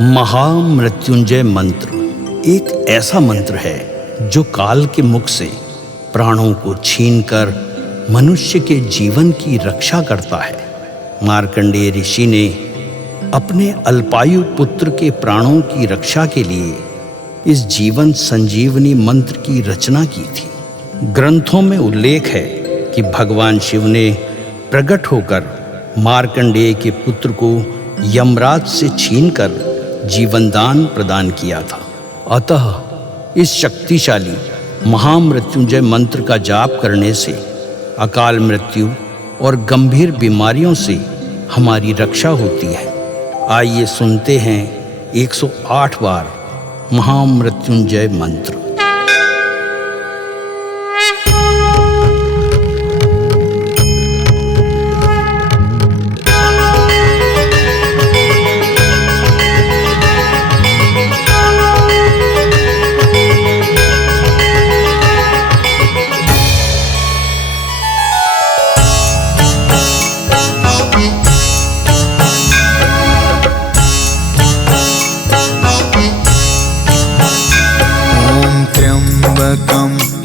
महामृत्युंजय मंत्र एक ऐसा मंत्र है जो काल के मुख से प्राणों को छीनकर मनुष्य के जीवन की रक्षा करता है। मार्कंडेय ऋषि ने अपने अल्पायु पुत्र के प्राणों की रक्षा के लिए इस जीवन संजीवनी मंत्र की रचना की थी। ग्रंथों में उल्लेख है कि भगवान शिव ने प्रकट होकर मार्कंडेय के पुत्र को यमराज से छीनकर जीवनदान प्रदान किया था। अतः इस शक्तिशाली महामृत्युंजय मंत्र का जाप करने से अकाल मृत्यु और गंभीर बीमारियों से हमारी रक्षा होती है। आइए सुनते हैं 108 बार महामृत्युंजय मंत्र।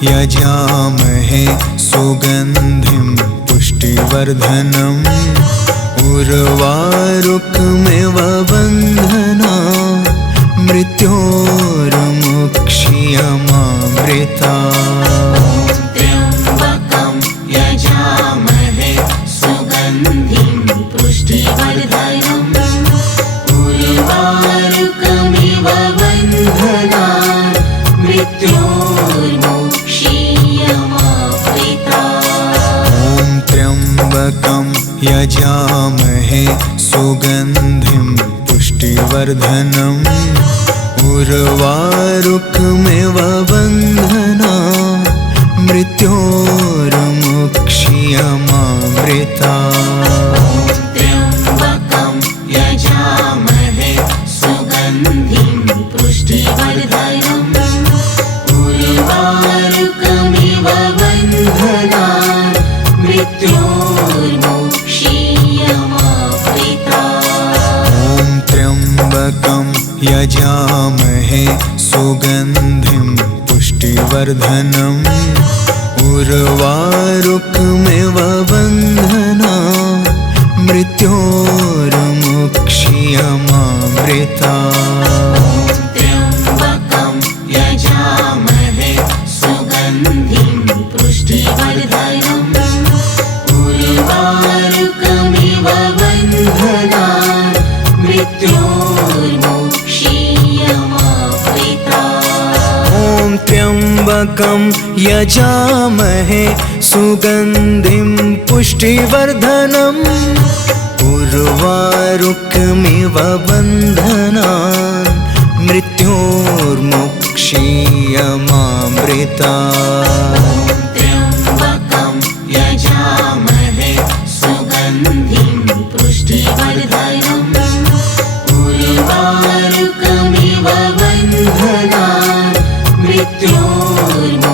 यजामहे सुगंधिं पुष्टिवर्धनम् उर्वारुकमिव बन्धना मृत्योर्मुक्षीयमामृता। त्र्यम्बकं यजामहे सुगन्धिं पुष्टिवर्धनम् उर्वारुकमिव बन्धना त्र्यम्बकं यजामहे सुगन्धिं पुष्टिवर्धनम् उर्वारुकमिव बन्धना मृत्योर्मुक्षीयमामृता। त्र्यम्बकं यजामहे सुगन्धिं पुष्टिवर्धनम् उर्वारुकमिव बन्धना मृत्योर्मुक्षीयमामृता। त्र्यम्बकं यजामहे सुगन्धिं पुष्टिवर्धनम् उर्वारुकमिव बन्धना मृत्योर्मुक्षीयमामृता। त्र्यम्बकं यजामहे सुगन्धिं पुष्टिवर्धनम् उर्वारुकमिव बन्धना मृत्योर्मुक्षीयमामृता। त्र्यम्बकं यजामहे सुगन्धिं पुष्टिवर्धनम् उर्वारुकमिव बन्धना मृत्योर्मुक्षीयमामृता। त्र्यम्बकं यजामहे सुगन्धिं पुष्टिवर्धनम् उर्वारुकमिव बन्धना मृत्योर्मुक्षीयमामृता।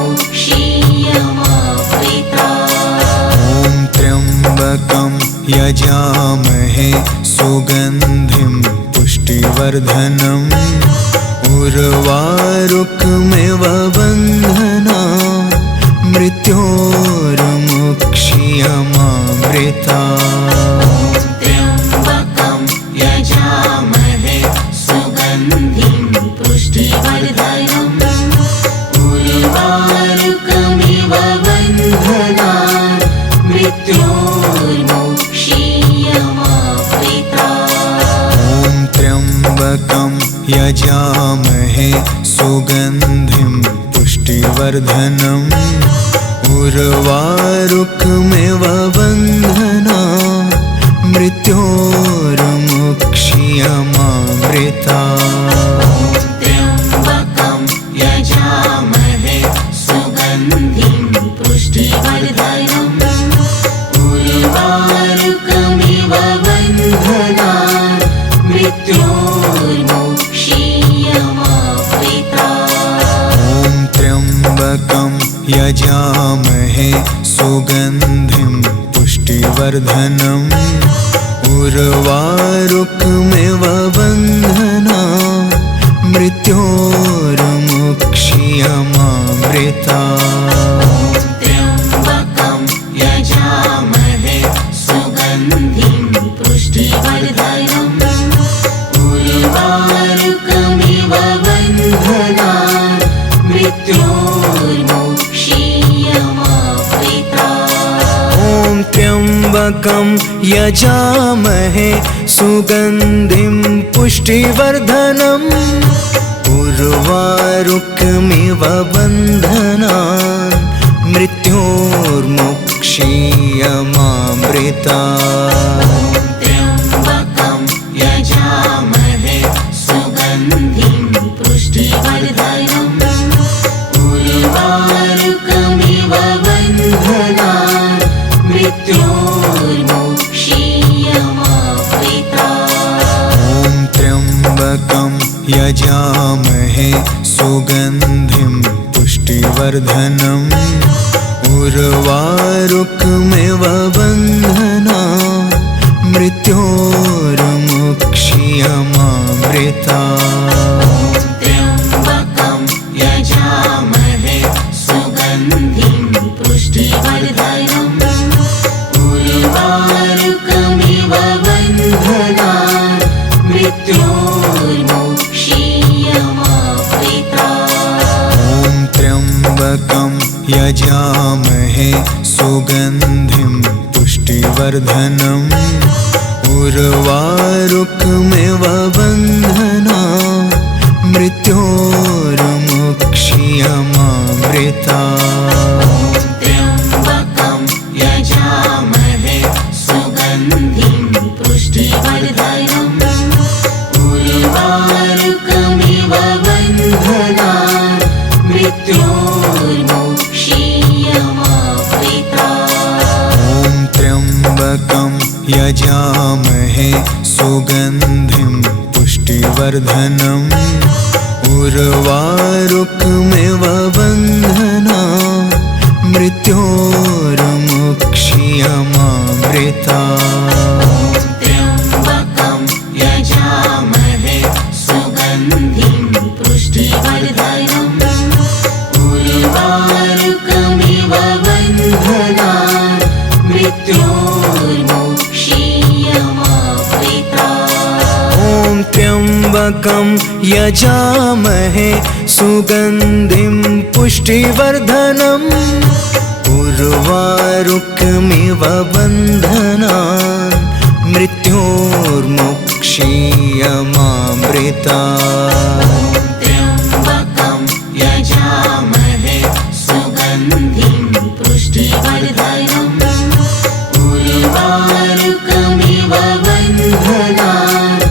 त्र्यम्बकं यजामहे सुगन्धिं पुष्टिवर्धनम् उर्वारुकमिव बन्धना मृत्योर्मुक्षीयमामृता। त्र्यम्बकं यजामहे सुगन्धिं पुष्टिवर्धनम् उर्वारुकमिव बन्धना मृत्योर्मुक्षीयमामृता। त्र्यम्बकं यजामहे सुगन्धिं पुष्टिवर्धनम् उर्वारुकमिव बन्धना मृत्योर्मुक्षीयमामृता। त्र्यम्बकं यजामहे सुगन्धिं पुष्टिवर्धनम् उर्वारुकमिव बन्धना मृत्योर्मुक्षीयमामृता। त्र्यम्बकं यजामहे सुगन्धिं पुष्टिवर्धनम् उर्वारुकमिव बन्धना मृत्योर्मुक्षीयमामृता त्र्यम्बकं यजामहे सुगन्धिं पुष्टिवर्धनम् उर्वारुकमिव बन्धनान् मृत्योर्मुक्षीयमामृता ॐ त्र्यम्बकं यजामहे सुगन्धिं पुष्टिवर्धनम् उर्वारुकमिव बन्धनान् मृत्योर्मुक्षीयमामृता त्र्यम्बकं यजामहे सुगन्धिं पुष्टिवर्धनम् उर्वारुकमिव बन्धनान् मृत्योर्मुक्षीयमामृता ॐ त्र्यम्बकं यजामहे सुगन्धिं पुष्टिवर्धनम् उर्वारुकमिव बन्धनान् मृत्योर्मुक्षीयमामृता त्र्यम्बकं यजामहे सुगन्धिं पुष्टिवर्धनम् उर्वारुकमिव बन्धनान् मृत्योर्मुक्षीयमामृता ॐ त्र्यम्बकं यजामहे सुगन्धिं पुष्टिवर्धनम् उर्वारुकमिव बन्धनान् मृत्योर्मुक्षीयमामृता त्र्यम्बकं यजामहे सुगन्धिं पुष्टिवर्धनम् उर्वारुकमिव बन्धनान् मृत्योर्मुक्षीयमामृता ॐ त्र्यम्बकं यजामहे सुगन्धिं पुष्टिवर्धनम् उर्वारुकमिव बन्धनान् मृत्योर्मुक्षीयमामृता त्र्यम्बकं यजामहे सुगन्धिं पुष्टिवर्धनम् उर्वारुकमिव बन्धनान् मृत्योर्मुक्षीयमामृता ॐ त्र्यम्बकं यजामहे सुगन्धिं पुष्टिवर्धनम् उर्वारुकमिव बन्धनान् मृत्योर्मुक्षीयमामृता त्र्यम्बकं यजामहे सुगन्धिं पुष्टिवर्धनम् उर्वारुकमिव बन्धनान्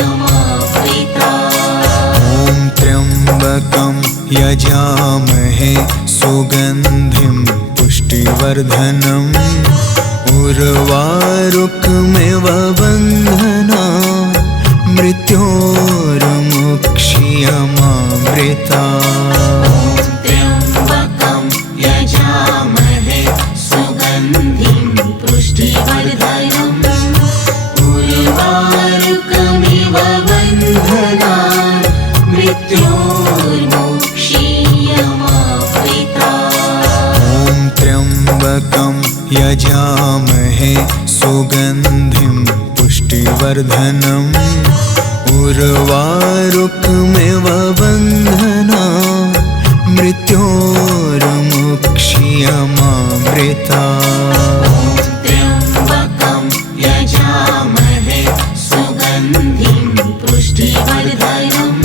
मृत्योर्मुक्षीयमामृता ॐ त्र्यम्बकं यजामहे सुगन्धिं पुष्टिवर्धनम् उर्वारुकमिव बन्धनान् मृत्योर्मुक्षीयमामृता त्र्यम्बकं यजामहे सुगन्धिं पुष्टिवर्धनम् उर्वारुकमिव बन्धनान् मृत्योर्मुक्षीयमामृता ॐ त्र्यम्बकं यजामहे सुगन्धिं पुष्टिवर्धनम् उर्वारुकमिव बन्धनान् मृत्योर्मुक्षीयमामृता त्र्यम्बकं यजामहे सुगन्धिं पुष्टिवर्धनम्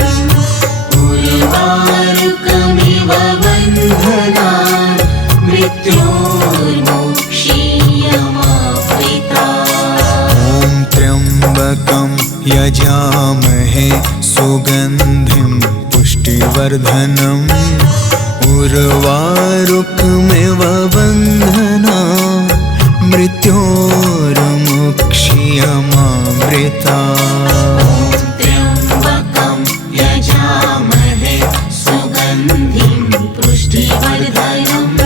उर्वारुकमिव बन्धनान् मृत्योर्मुक्षीयमामृता ॐ त्र्यम्बकं यजामहे सुगन्धिं पुष्टिवर्धनम् उर्वारुकमिव बन्धनान् मृत्योर्मुक्षीयमामृता त्र्यम्बकं यजामहे सुगन्धिं पुष्टिवर्धनम्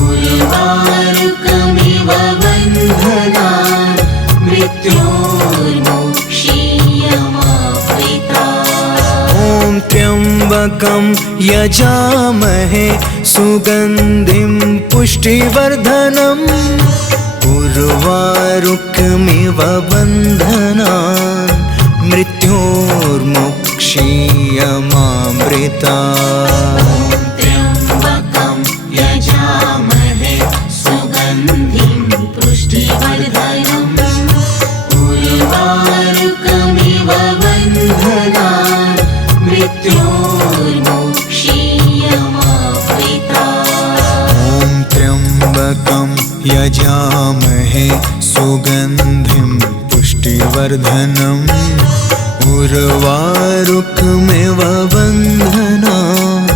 उर्वारुकमिव त्र्यम्बकं यजामहे सुगन्धिं पुष्टिवर्धनम् उर्वारुकमिव बन्धनान् मृत्योर्मुक्षीयमामृतात्। त्र्यम्बकं यजामहे सुगन्धिं पुष्टिवर्धनम् उर्वारुकमिव बन्धनान् मृत्योर्मुक्षीयमामृतात्। ॐ त्र्यम्बकं यजामहे सुगन्धिं पुष्टिवर्धनम् उर्वारुकमिव बन्धनान्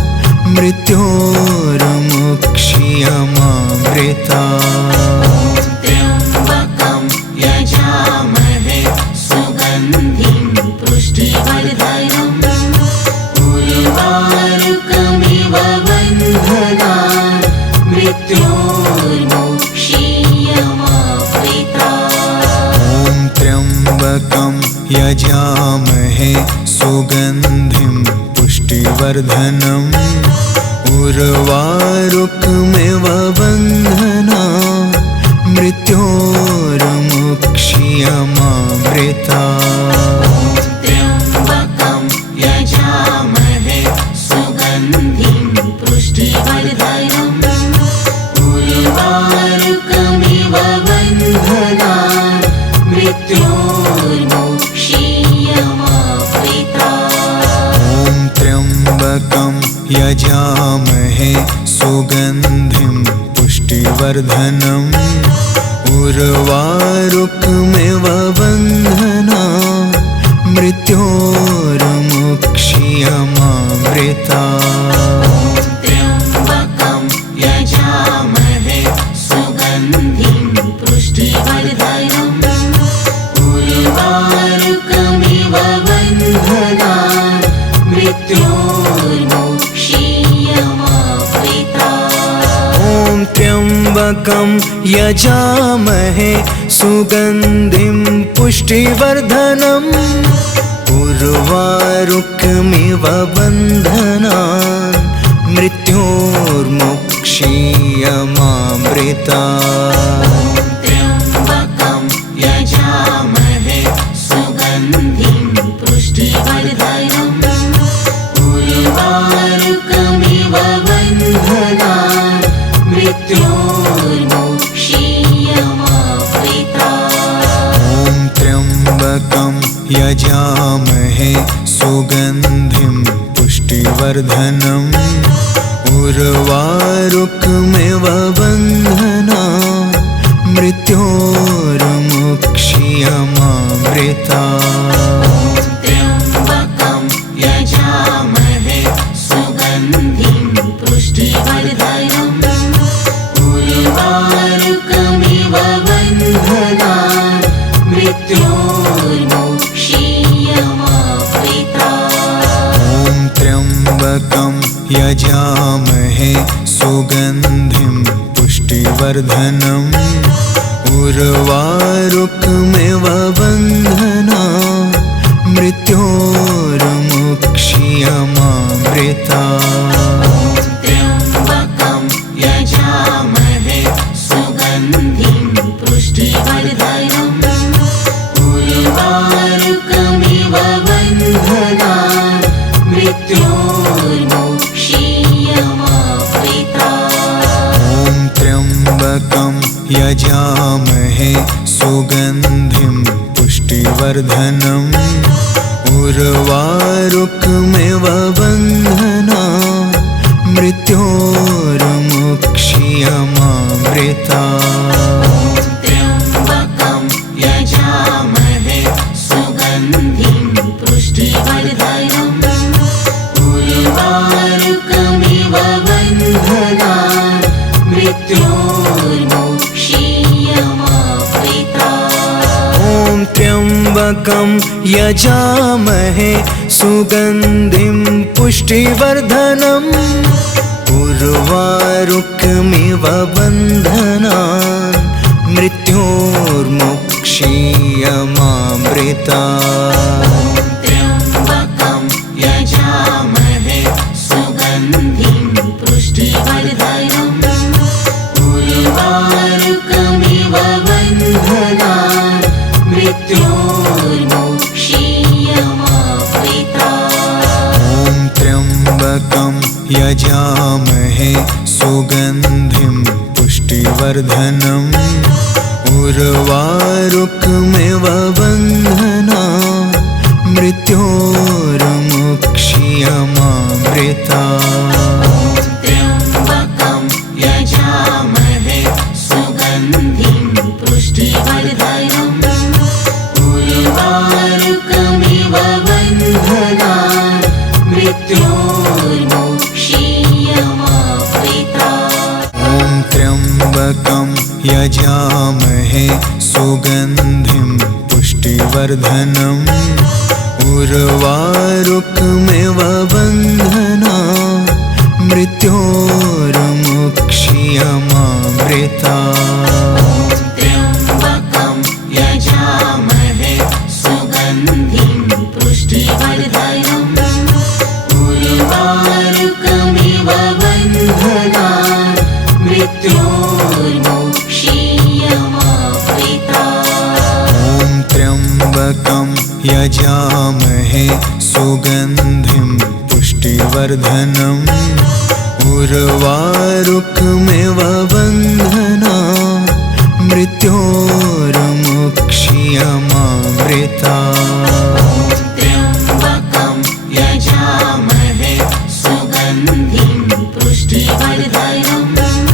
मृत्योर्मुक्षीयमामृतात्। त्र्यम्बकं यजामहे सुगन्धिं पुष्टिवर्धनम् उर्वारुकमिव बन्धनान् मृत्योर्मुक्षीयमामृतात्। ॐ त्र्यम्बकं यजामहे सुगन्धिं पुष्टिवर्धनम् उर्वारुकमिव बन्धनान् मृत्योर्मुक्षीयमामृतात्। त्र्यम्बकं यजामहे सुगन्धिं पुष्टिवर्धनम् उर्वारुकमिव बन्धनान् मृत्योर्मुक्षीयमामृतात्। ॐ त्र्यम्बकं यजामहे सुगन्धिं पुष्टिवर्धनम् उर्वारुकमिव बन्धनान् मृत्योर्मुक्षीयमामृतात्। त्र्यम्बकं यजामहे सुगन्धिं पुष्टिवर्धनम् उर्वारुकमिव बन्धनान् मृत्योर्मुक्षीयमामृतात्। ॐ त्र्यम्बकं यजामहे सुगन्धिं पुष्टिवर्धनम् उर्वारुकमिव बन्धनान् मृत्योर्मुक्षीयमामृतात्। त्र्यम्बकं यजामहे सुगन्धिं पुष्टिवर्धनम् उर्वारुकमिव बन्धनान् मृत्योर्मुक्षीयमामृतात्। ॐ त्र्यम्बकं यजामहे सुगन्धिं पुष्टिवर्धनम् उर्वारुकमिव बन्धनान् मृत्योर्मुक्षीयमामृतात्। त्र्यम्बकं यजामहे सुगन्धिं पुष्टिवर्धनम् उर्वारुकमिव बन्धनान् मृत्योर्मुक्षीयमामृतात्। ॐ त्र्यम्बकं यजामहे सुगन्धिं पुष्टिवर्धनम् उर्वारुकमिव बन्धनान् मृत्योर्मुक्षीयमामृतात्। त्र्यम्बकं यजामहे सुगन्धिं पुष्टिवर्धनम् उर्वारुकमिव बन्धनान् मृत्योर्मुक्षीयमामृतात्। ॐ त्र्यम्बकं यजामहे सुगन्धिं पुष्टिवर्धनम् उर्वारुकमिव बन्धनान् मृत्योर्मुक्षीयमामृतात्। त्र्यम्बकं यजामहे सुगन्धिं पुष्टिवर्धनम् उर्वारुकमिव बन्धनान् मृत्योर्मुक्षीयमामृतात्। ॐ त्र्यम्बकं यजामहे सुगन्धिं पुष्टिवर्धनम् उर्वारुकमिव बन्धनान् मृत्योर्मुक्षीयमामृतात्। त्र्यम्बकं यजामहे यजामहे सुगन्धिं पुष्टिवर्धनम् उर्वारुकमिव बन्धनान् मृत्योर्मुक्ष्यमामृतात्। त्र्यम्बकं यजामहे सुगन्धिं पुष्टिवर्धनम् उर्वारुकमिव बन्धनान् मृत्योर्मुक्ष्यमामृतात्। ॐ त्र्यम्बकं यजामहे सुगन्धिं पुष्टिवर्धनम् उर्वारुकमिव बन्धनान् मृत्योर्मुक्ष्यमामृतात्। त्र्यम्बकं यजामहे सुगन्धिं पुष्टिवर्धनम् उर्वारुकमिव बन्धनान् मृत्योर्मुक्ष्यमामृतात्। ॐ त्र्यम्बकं यजामहे सुगन्धिं पुष्टिवर्धनम् उर्वारुकमिव बन्धनान् मृत्योर्मुक्ष्यमामृतात्। त्र्यम्बकं यजामहे सुगन्धिं पुष्टिवर्धनम्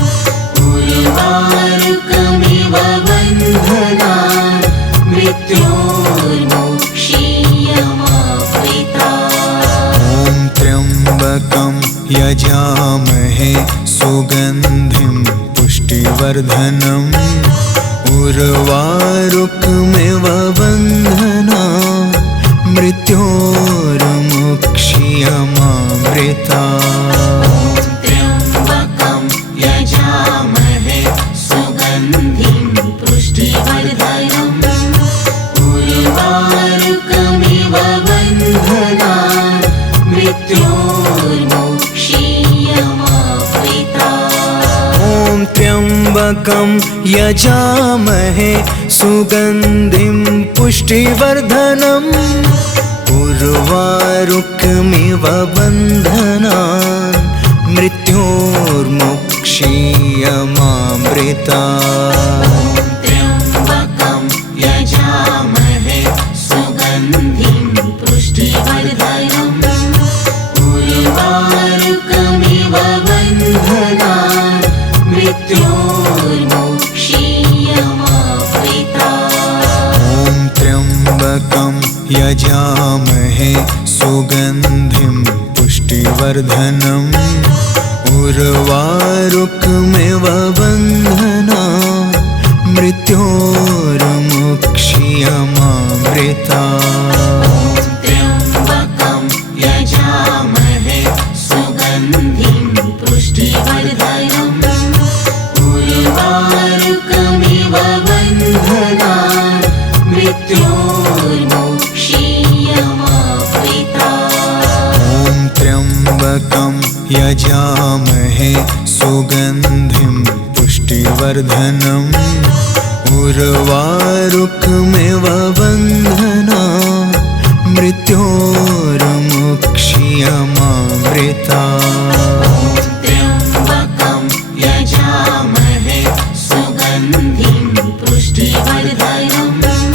उर्वारुकमिव बन्धनान् मृत्योर्मुक्ष्यमामृतात्। ॐ त्र्यम्बकं यजामहे सुगन्धिं पुष्टिवर्धनम् उर्वारुकमिव बन्धनान् मृत्योर्मुक्ष्यमामृतात्। त्र्यम्बकं यजामहे सुगन्धिं पुष्टिवर्धनम् उर्वारुकमिव बन्धनान् मृत्योर्मुक्ष्यमामृतात्। ॐ त्र्यम्बकं यजामहे सुगन्धिं पुष्टिवर्धनम् उर्वारुकमिव बन्धनान् मृत्योर्मुक्ष्यमामृतात्। त्र्यम्बकं यजामहे सुगन्धिं पुष्टिवर्धनम् उर्वारुकमिव बन्धनान् मृत्योर्मुक्ष्यमामृतात्। ॐ त्र्यम्बकं यजामहे सुगन्धिं पुष्टिवर्धनम् उर्वारुकमिव बन्धनान् मृत्योर्मुक्ष्यमामृतात्। त्र्यम्बकं यजामहे सुगन्धिं पुष्टिवर्धनम् उर्वारुकमिव बन्धनान् मृत्योर्मुक्ष्यमामृतात्। ॐ त्र्यम्बकं यजामहे सुगन्धिं पुष्टिवर्धनम् उर्वारुकमिव बन्धनान् मृत्योर्मुक्ष्यमामृतात्। त्र्यम्बकं यजामहे सुगन्धिं पुष्टिवर्धनम्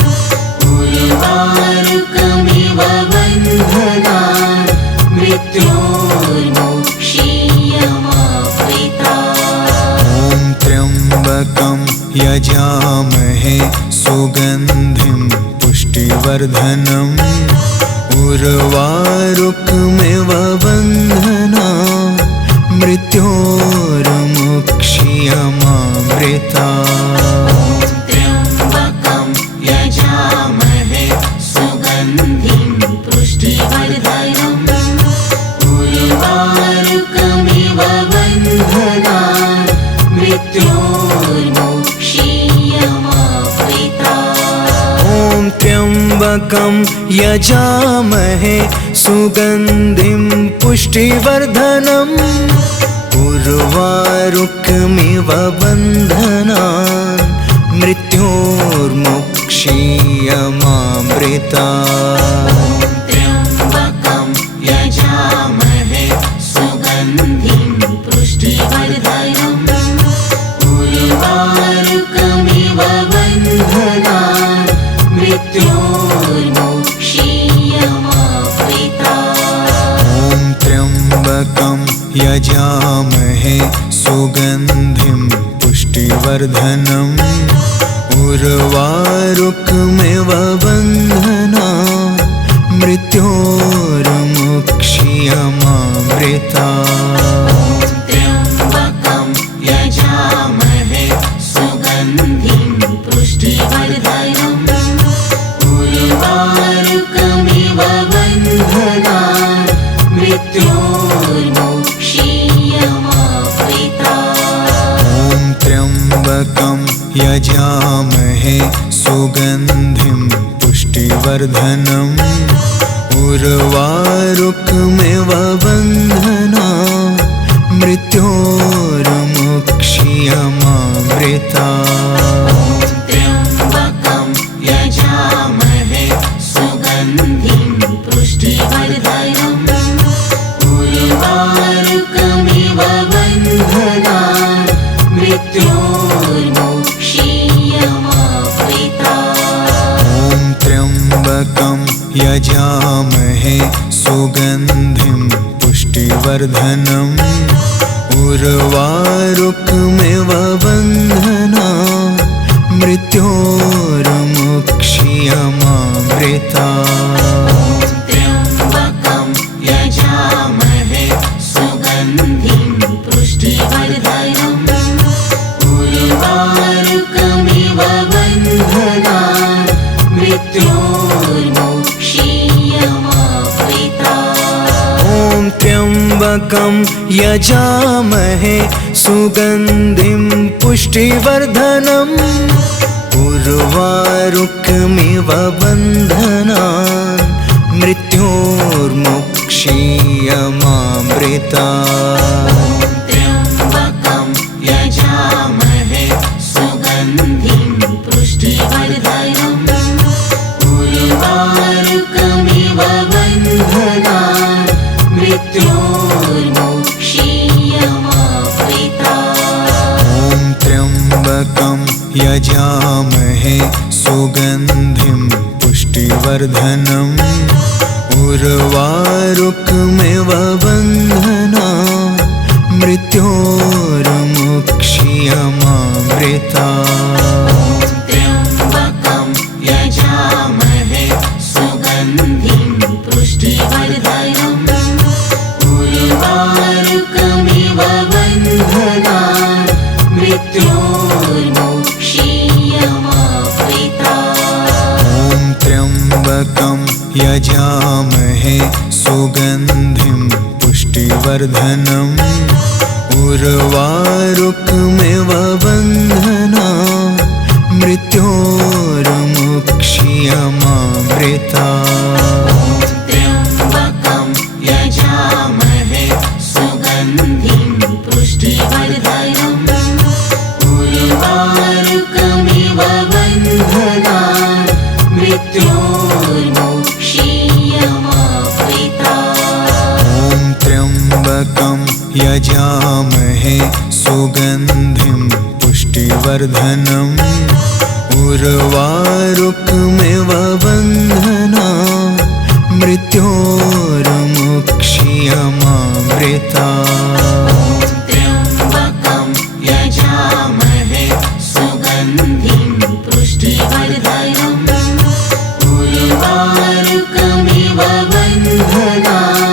उर्वारुकमिव बन्धनान् मृत्योर्मुक्ष्यमामृतात्। ॐ त्र्यम्बकं यजामहे सुगन्धिं पुष्टिवर्धनम् उर्वारुकमिव बन्धनान् मृत्योर्मुक्ष्यमामृतात्। त्र्यम्बकं यजामहे सुगन्धिं पुष्टिवर्धनम् उर्वारुकमिव बन्धनान् मृत्योर्मुक्ष्यमामृतात्। ॐ त्र्यम्बकं यजामहे सुगन्धिं पुष्टिवर्धनम् उर्वारुकमिव बन्धनान् मृत्योर्मुक्ष्यमामृतात्। त्र्यम्बकं यजामहे सुगन्धिं पुष्टिवर्धनम् उर्वारुकमिव बन्धनान् मृत्योर्मुक्षीयमामृता त्र्यम्बकं यजामहे सुगन्धिं पुष्टिवर्धनम् उर्वारुकमिव बन्धनान् मृत्योर्मुक्षीयमामृता त्र्यम्बकं यजामहे सुगन्धिं पुष्टिवर्धनम् उर्वारुकमिव बन्धनान् मृत्योर्मुक्षीयमामृता त्र्यम्बकं यजामहे सुगन्धिं पुष्टिवर्धनम् उर्वारुकमिव बन्धनान् मृत्योर्मुक्षीयमामृता त्र्यम्बकं यजामहे सुगन्धिं पुष्टिवर्धनम् उर्वारुकमिव बन्धनान् मृत्योर्मुक्षीयमामृता त्र्यम्बकं यजामहे सुगन्धिं पुष्टिवर्धनम् उर्वारुकमिव बन्धनान् मृत्योर्मुक्षीयमामृता त्र्यम्बकं यजामहे सुगन्धिं पुष्टिवर्धनम् उर्वारुकमिव बन्धनान् मृत्योर्मुक्षीयमामृता त्र्यम्बकं यजामहे सुगन्धिं पुष्टिवर्धनम् उर्वारुकमिव बन्धनान् मृत्योर्मुक्षीयमामृता त्र्यम्बकं यजामहे सुगन्धिं पुष्टिवर्धनम् उर्वारुकमिव बन्धनान् मृत्योर्मुक्षीयमामृता त्र्यम्बकं यजामहे सुगन्धिं पुष्टिवर्धनम् उर्वारुकमिव बन्धनान् मृत्योर्मुक्षीयमामृता त्र्यम्बकं यजामहे सुगन्धिं पुष्टिवर्धनम् उर्वारुकमिव बन्धनान् मृत्योर्मुक्षीयमामृता त्र्यम्बकं यजामहे सुगन्धिं पुष्टिवर्धनम् उर्वारुकमिव बन्धनान् मृत्योर्मुक्षीयमामृता त्र्यम्बकं यजामहे सुगन्धिं पुष्टिवर्धनम् उर्वारुकमिव बन्धनान् मृत्योर्मुक्षीयमामृता त्र्यम्बकं यजामहे सुगन्धिं पुष्टिवर्धनम् उर्वारुकमिव बन्धनान्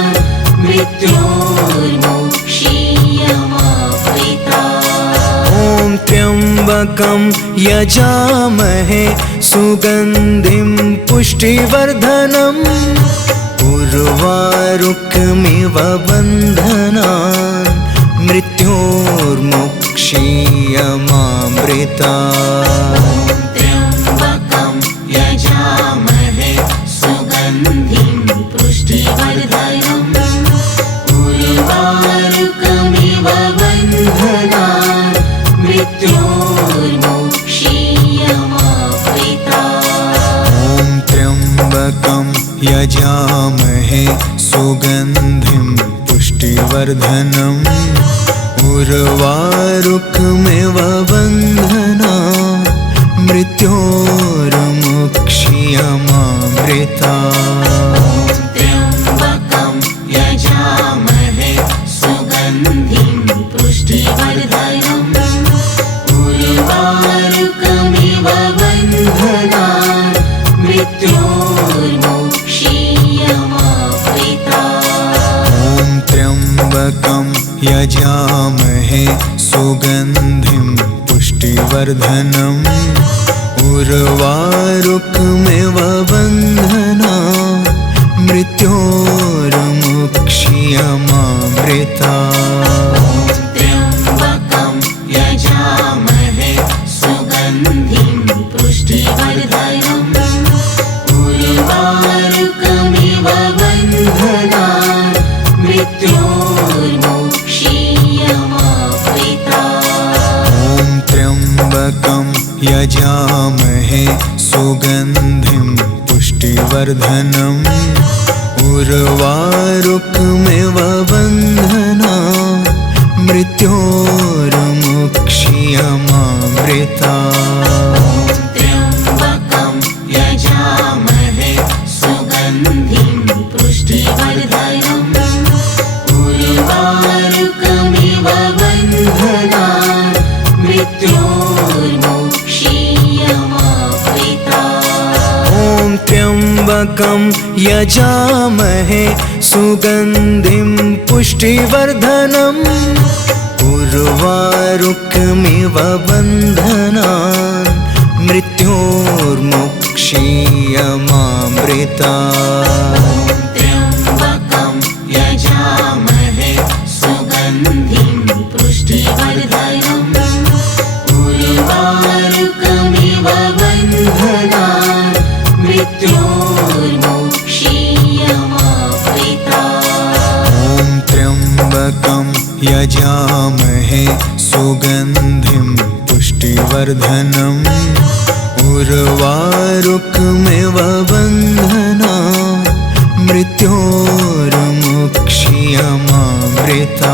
मृत्योर्मुक्षीयमामृता त्र्यम्बकं यजामहे सुगन्धिं पुष्टिवर्धनम् उर्वारुकमिव बन्धनान् मृत्योर्मुक्षीयमामृता त्र्यम्बकं यजामहे सुगन्धिं पुष्टिवर्धनम् उर्वारुकमिव बन्धनान् मृत्योर्मुक्षीयमामृता त्र्यम्बकं यजामहे सुगन्धिं पुष्टिवर्धनम् उर्वारुकमिव बन्धनान् मृत्योर्मुक्षीयमामृता त्र्यम्बकं यजामहे सुगन्धिं पुष्टिवर्धनम् उर्वारुकमिव उर्वारुकमिव बन्धना मृत्योर्मुक्षीयमामृता त्र्यम्बकं यजामहे सुगन्धिं पुष्टिवर्धनम् उर्वारुकमिव बन्धनान् मृत्योर्मुक्षीयमामृता ॐ त्र्यम्बकं यजामहे सुगन्धिं पुष्टिवर्धनम् उर्वारुकमिव बन्धनान् मृत्योर्मुक्षीयमामृता त्र्यम्बकं यजामहे सुगन्धिं पुष्टिवर्धनम् उर्वारुकमिव बन्धनान् मृत्योर्मुक्षीयमामृता ॐ त्र्यम्बकं यजामहे सुगन्धिं पुष्टिवर्धनम् उर्वारुकमिव बन्धनान् मृत्योर्मुक्षीयमामृता त्र्यम्बकं यजामहे सुगन्धिं पुष्टिवर्धनम् उर्वारुकमिव बन्धनान् मृत्योर्मुक्षीयमामृता ॐ त्र्यम्बकं यजामहे सुगन्धिं पुष्टिवर्धनम् उर्वारुकमिव बन्धनान् मृत्योर्मुक्षीयमामृता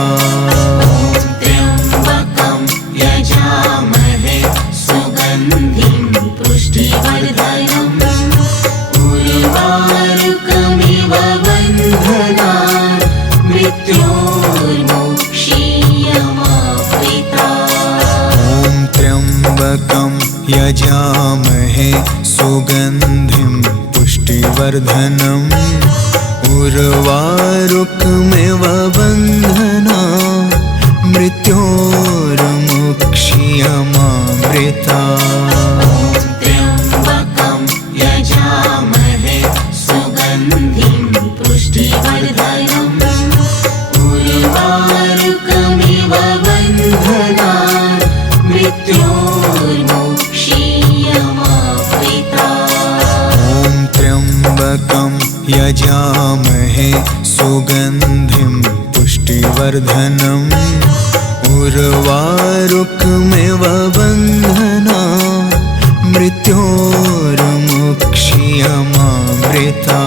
त्र्यम्बकं यजामहे सुगन्धिं पुष्टिवर्धनम् उर्वारुकमिव बन्धनान् मृत्योर्मुक्षीयमामृता ॐ त्र्यम्बकं यजामहे सुगन्धिं पुष्टिवर्धनम् उर्वारुकमिव बन्धनान् मृत्योर्मुक्षीयमामृता त्र्यम्बकं यजामहे सुगन्धिं पुष्टिवर्धनम् उर्वारुकमिव बन्धनान् मृत्योर्मुक्षीयमामृता ॐ त्र्यम्बकं यजामहे सुगन्धिं पुष्टिवर्धनम् उर्वारुकमिव बन्धनान् मृत्योर्मुक्षीयमामृता